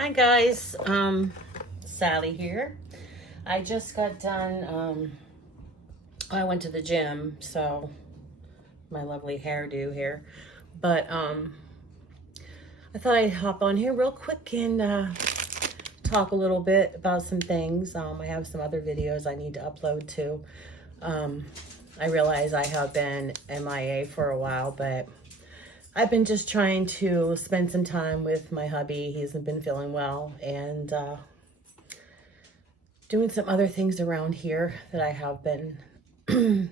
Hi guys, Sally here. I just got done, I went to the gym, so my lovely hairdo here. But I thought I'd hop on here real quick and talk a little bit about some things. I have some other videos I need to upload too. I realize I have been MIA for a while, but I've been just trying to spend some time with my hubby. He hasn't been feeling well, and doing some other things around here that I have been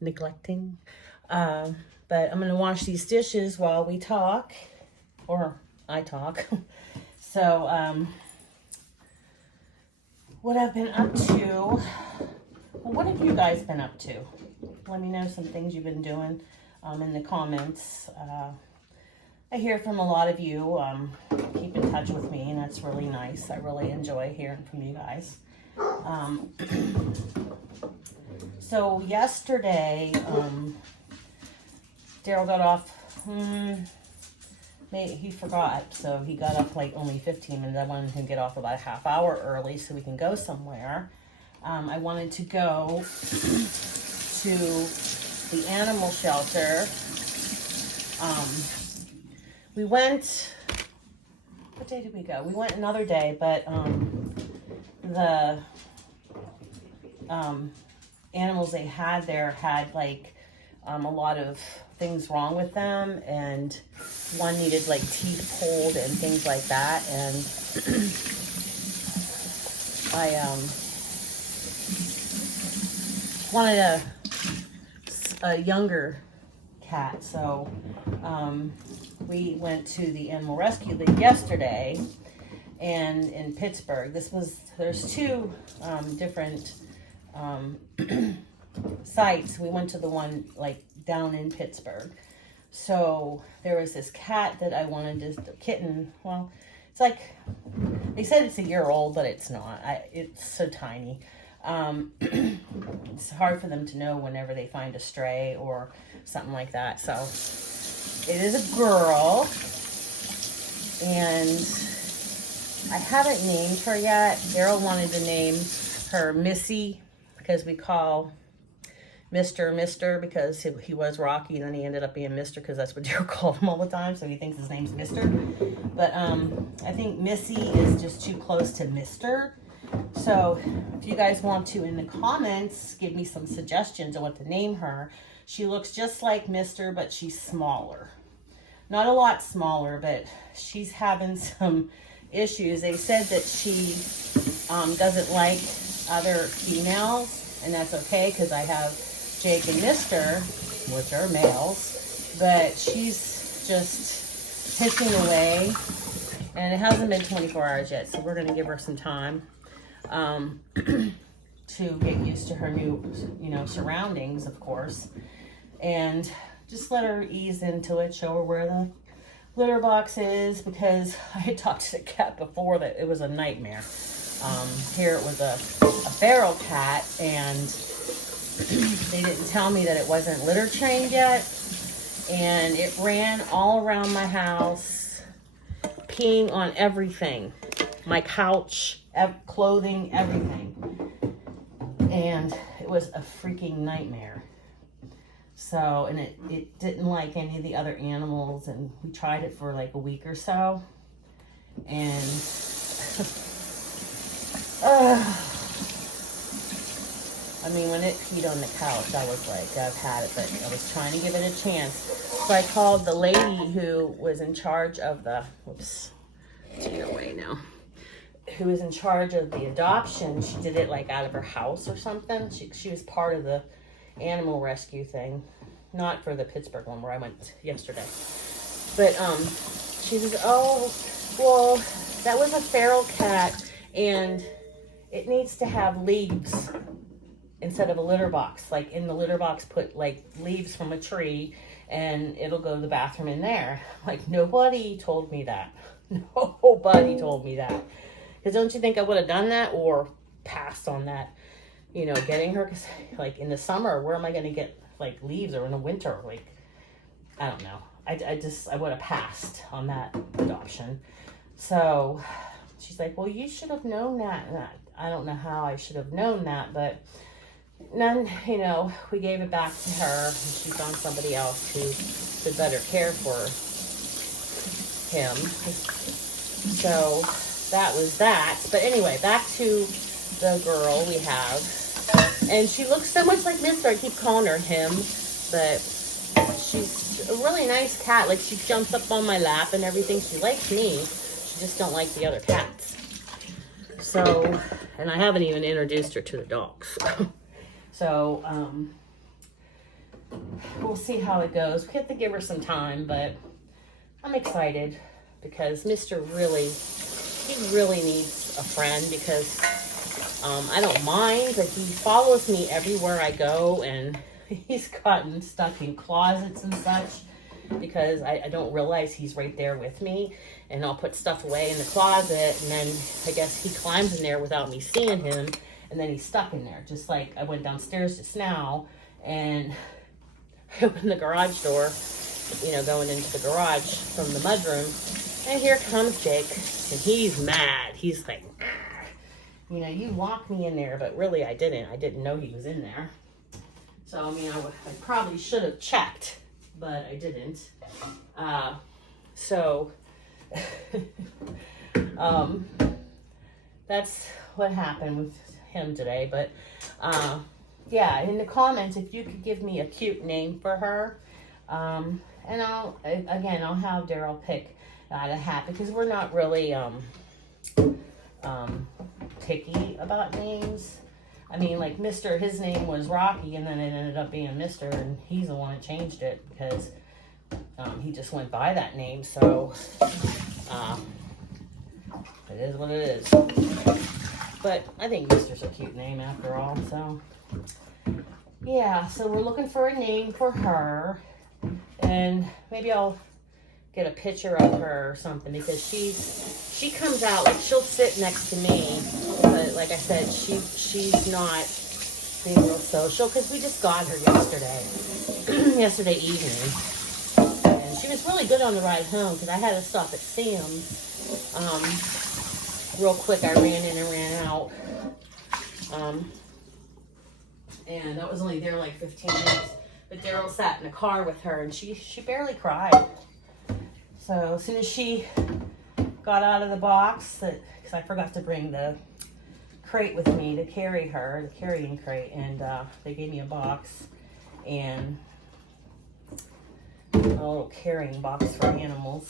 neglecting. But I'm going to wash these dishes while we talk, or I talk. So, what I've been up to, well, what have you guys been up to? Let me know some things you've been doing in the comments. I hear from a lot of you. Keep in touch with me, and that's really nice. I really enjoy hearing from you guys. So yesterday, Daryl got off, he forgot, so he got up like only 15 minutes. I wanted him to get off about a half hour early so we can go somewhere. I wanted to go to the animal shelter. We went, what day did we go? We went another day, but the animals they had there had like a lot of things wrong with them, and one needed like teeth pulled and things like that, and I wanted a younger cat, so we went to the animal rescue yesterday, and in Pittsburgh. There's two different sites. We went to the one like down in Pittsburgh. So there was this cat that I wanted to, kitten. Well, it's like, they said it's a year old, but it's not. It's so tiny. It's hard for them to know whenever they find a stray or something like that. So it is a girl, and I haven't named her yet. Daryl wanted to name her Missy, because we call Mr. because he was Rocky, and then he ended up being Mr. because that's what Daryl called him all the time, so he thinks his name's Mr. But I think Missy is just too close to Mr. So if you guys want to, in the comments, give me some suggestions on what to name her. She looks just like Mr., but she's smaller. Not a lot smaller, but she's having some issues. They said that she doesn't like other females, and that's okay because I have Jake and Mr., which are males, but she's just pissing away, and it hasn't been 24 hours yet, so we're going to give her some time to get used to her new, surroundings, of course, and just let her ease into it, show her where the litter box is, because I had talked to the cat before that it was a nightmare. Here it was a feral cat, and they didn't tell me that it wasn't litter trained yet, and it ran all around my house, peeing on everything, my couch, clothing, everything, and it was a freaking nightmare. So, and it didn't like any of the other animals, and we tried it for like a week or so, and I mean, when it peed on the couch, I was like, I've had it, but I was trying to give it a chance. So I called the lady who was in charge of the, take it away now, who was in charge of the adoption. She did it like out of her house or something. She was part of the animal rescue thing, not for the Pittsburgh one where I went yesterday. But she says, oh, well, that was a feral cat, and it needs to have leaves instead of a litter box. Like in the litter box, put like leaves from a tree, and it'll go to the bathroom in there. Like, nobody told me that. Nobody told me that. Because don't you think I would have done that or passed on that, getting her? Because like in the summer, where am I going to get like leaves, or in the winter? Like, I don't know. I would have passed on that adoption. So she's like, well, you should have known that. And I don't know how I should have known that, but none, you know, we gave it back to her, and she found somebody else who could better care for him. So that was that. But anyway, back to the girl we have. And she looks so much like Mister. I keep calling her him, but she's a really nice cat. Like, she jumps up on my lap and everything. She likes me. She just don't like the other cats. So, and I haven't even introduced her to the dogs. So, we'll see how it goes. We have to give her some time, but I'm excited because Mister really, he really needs a friend because I don't mind, but he follows me everywhere I go, and he's gotten stuck in closets and such because I don't realize he's right there with me, and I'll put stuff away in the closet, and then I guess he climbs in there without me seeing him, and then he's stuck in there. Just like I went downstairs just now and I opened the garage door, you know, going into the garage from the mudroom, and here comes Jake, and he's mad. He's like, you know, you locked me in there, but really I didn't. I didn't know he was in there. So, I mean, I probably should have checked, but I didn't. That's what happened with him today. But, yeah, in the comments, if you could give me a cute name for her, and I'll have Daryl pick out a hat because we're not really, picky about names. I mean, like Mister, his name was Rocky, and then it ended up being Mister, and he's the one that changed it because he just went by that name. So it is what it is. But I think Mister's a cute name after all. So yeah, so we're looking for a name for her, and maybe I'll get a picture of her or something because she comes out, like she'll sit next to me, but like I said, she's not being real social because we just got her yesterday evening, and she was really good on the ride home because I had to stop at Sam's real quick. I ran in and ran out, and I was only there like 15 minutes, but Daryl sat in the car with her, and she barely cried. So as soon as she got out of the box, because I forgot to bring the crate with me to carry her, the carrying crate, and they gave me a box and a little carrying box for animals.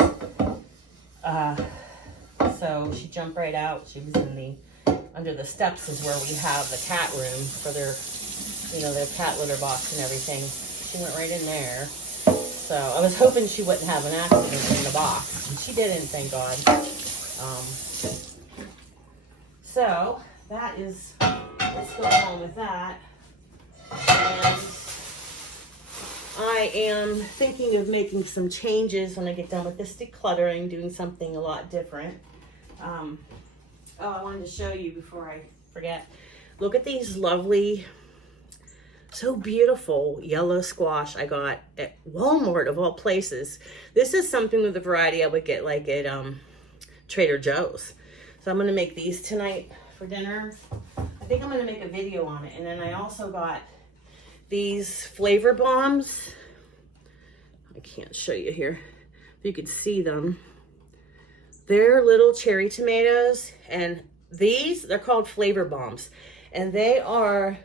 So she jumped right out. She was under the steps is where we have the cat room for their cat litter box and everything. She went right in there. So I was hoping she wouldn't have an accident in the box. And she didn't, thank God. So that is what's going on with that. And I am thinking of making some changes when I get done with this decluttering, doing something a lot different. I wanted to show you before I forget. Look at these lovely, so beautiful yellow squash I got at Walmart of all places. This is something with a variety I would get like at Trader Joe's. So I'm going to make these tonight for dinner. I think I'm going to make a video on it. And then I also got these flavor bombs. I can't show you here, but you can see them. They're little cherry tomatoes, and they're called flavor bombs, and they are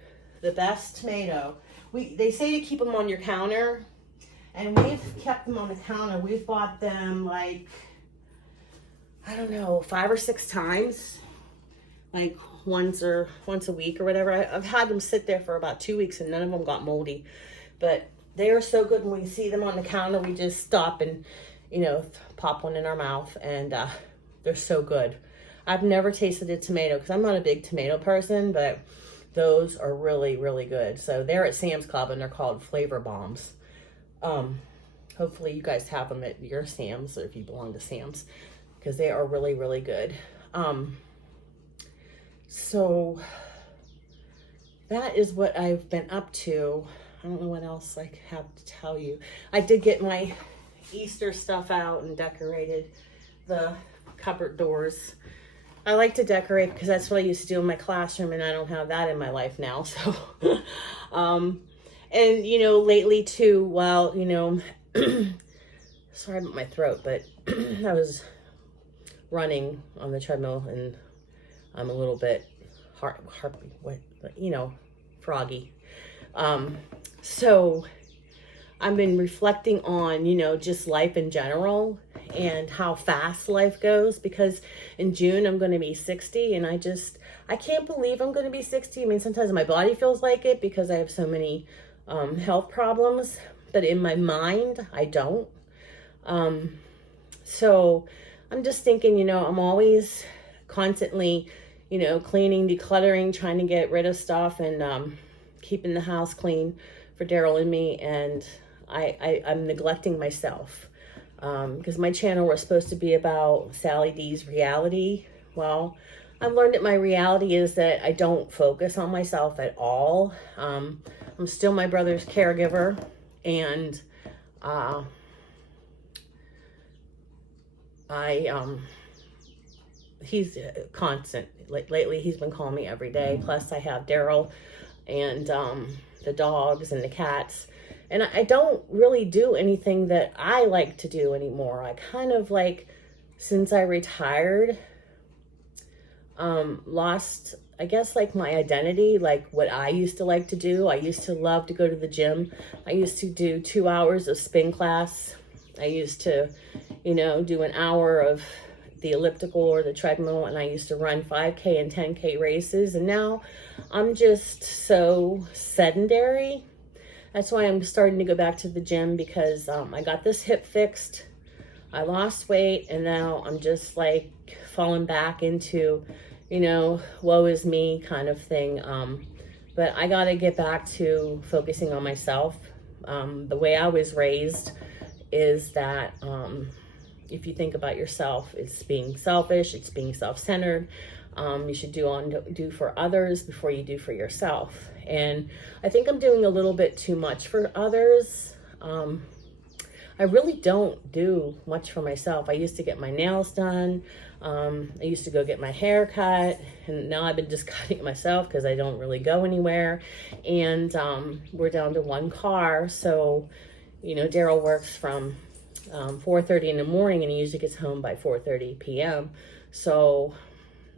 the best tomato. They say to keep them on your counter, and we've kept them on the counter. We've bought them like, I don't know, 5 or 6 times, like once a week or whatever. I've had them sit there for about 2 weeks, and none of them got moldy. But they are so good. When we see them on the counter, we just stop and, pop one in our mouth, and they're so good. I've never tasted a tomato because I'm not a big tomato person, but those are really, really good. So they're at Sam's Club, and they're called flavor bombs. Hopefully you guys have them at your Sam's, or if you belong to Sam's, because they are really, really good. So that is what I've been up to. I don't know what else I have to tell you. I did get my Easter stuff out and decorated the cupboard doors. I like to decorate because that's what I used to do in my classroom, and I don't have that in my life now. So, and you know, lately too, well, you know, sorry about my throat, but I was running on the treadmill and I'm a little bit froggy. So I've been reflecting on, you know, just life in general and how fast life goes, because in June I'm going to be 60, and I can't believe I'm going to be 60. I mean, sometimes my body feels like it because I have so many health problems, but in my mind, I don't. So I'm just thinking, you know, I'm always constantly, you know, cleaning, decluttering, trying to get rid of stuff, and keeping the house clean for Daryl and me. And I'm neglecting myself, because my channel was supposed to be about Sally D's reality. Well, I've learned that my reality is that I don't focus on myself at all. I'm still my brother's caregiver, and he's constant. Lately he's been calling me every day. Plus I have Daryl and the dogs and the cats, and I don't really do anything that I like to do anymore. I kind of, like, since I retired, lost, I guess, like, my identity, like what I used to like to do. I used to love to go to the gym. I used to do 2 hours of spin class. I used to, you know, do an hour of the elliptical or the treadmill, and I used to run 5K and 10K races. And now I'm just so sedentary. That's why I'm starting to go back to the gym, because I got this hip fixed. I lost weight, and now I'm just like falling back into, you know, woe is me kind of thing. But I got to get back to focusing on myself. The way I was raised is that if you think about yourself, it's being selfish, it's being self-centered. You should do for others before you do for yourself. And I think I'm doing a little bit too much for others. I really don't do much for myself. I used to get my nails done. I used to go get my hair cut, and now I've been just cutting it myself because I don't really go anywhere. And we're down to one car. So, you know, Daryl works from 4:30 in the morning, and he usually gets home by 4:30 p.m. So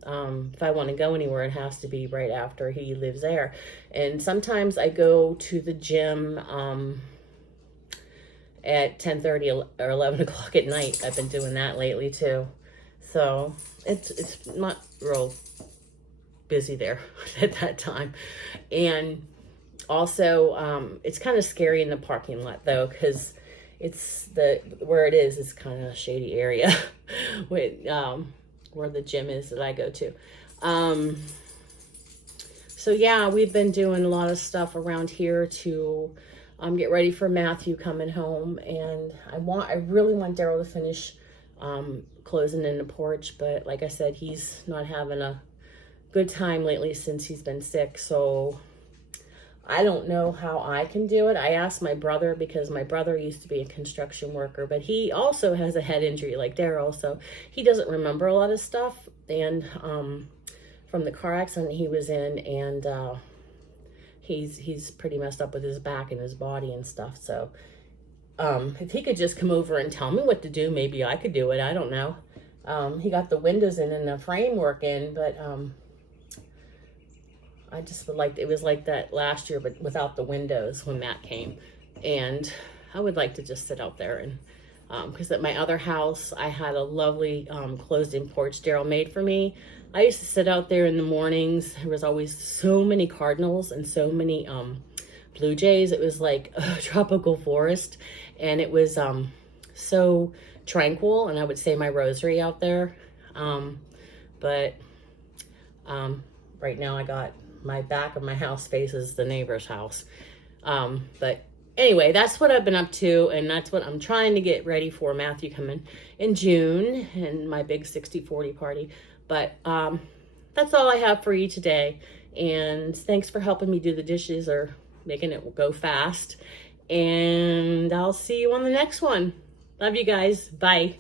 if I want to go anywhere, it has to be right after he lives there. And sometimes I go to the gym at 10:30 or 11 o'clock at night. I've been doing that lately too. So it's not real busy there at that time. And also it's kind of scary in the parking lot though, because it's where it is kind of a shady area with where the gym is that I go to. So yeah, we've been doing a lot of stuff around here to get ready for Matthew coming home, and I really want Daryl to finish closing in the porch, but like I said, he's not having a good time lately since he's been sick. So I don't know how I can do it. I asked my brother, because my brother used to be a construction worker, but he also has a head injury like Daryl, so he doesn't remember a lot of stuff. And from the car accident he was in, and he's pretty messed up with his back and his body and stuff. So if he could just come over and tell me what to do, maybe I could do it. I don't know. He got the windows in and the framework in, but I just would like, it was like that last year, but without the windows when Matt came. And I would like to just sit out there, and because at my other house, I had a lovely closed-in porch Daryl made for me. I used to sit out there in the mornings. There was always so many cardinals and so many blue jays. It was like a tropical forest, and it was so tranquil, and I would say my rosary out there. But right now I got my back of my house faces the neighbor's house. But anyway, that's what I've been up to, and that's what I'm trying to get ready for Matthew coming in June and my big 60-40 party. But that's all I have for you today. And thanks for helping me do the dishes or making it go fast. And I'll see you on the next one. Love you guys. Bye.